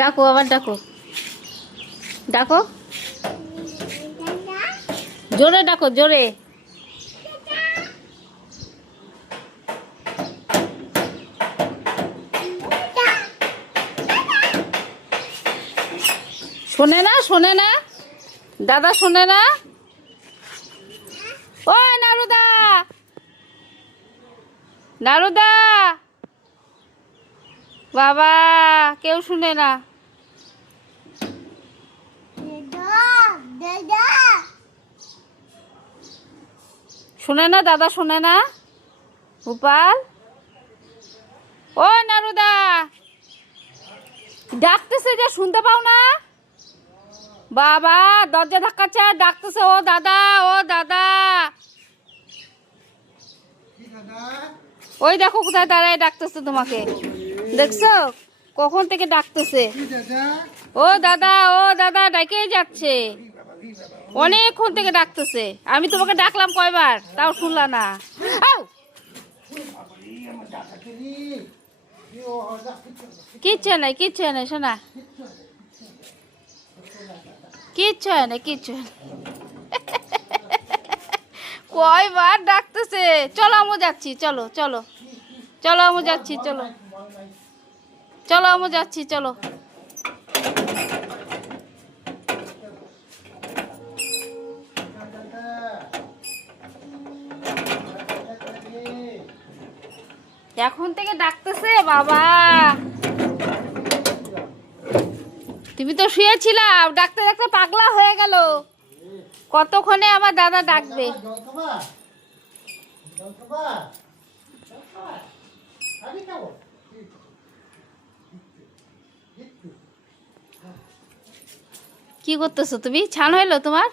ডাকো, আবার ডাকো, ডাকো, জোরে ডাকো, জোরে। শোনে না, শোনে না, দাদা শোনে না। ও নারুদা, নারুদা, বাবা কেউ শুনে না। শুনে না, দাদা শোনে না। গোপাল, ও নারুদা, ডাকতেছে যে শুনতে পাও না? বাবা দরজা ধাক্কাচ্ছে, ডাকতেছে, ও দাদা, ও দাদা। ওই দেখো কোথায় দাঁড়ায় ডাকতেছে তোমাকে, দেখছো কখন থেকে ডাকতেছে। ও দাদা, ও দাদা ডাকে যাচ্ছে, অনেকক্ষণ থেকে ডাকতেছে। আমি তোমাকে ডাকলাম কয়বার, তাও শুনলা না। আউ! কিচ্ছু নাই, কিচ্ছু নাই শোনা, কিচ্ছু নাই, কিচ্ছু নাই। কয়বার ডাকতেছে। চলো আমু যাচ্ছি, চলো চলো, চলো আমু যাচ্ছি, চলো চলো আমু যাচ্ছি, চলো। এখন থেকে ডাকতেছে বাবা। তুমি তো শুয়েছিলাম, ডাকতে ডাকতে পাগলা হয়ে গেল। কতক্ষণে আমার দাদা ডাকবে। কি করতেছো তুমি? ছান হইলো তোমার?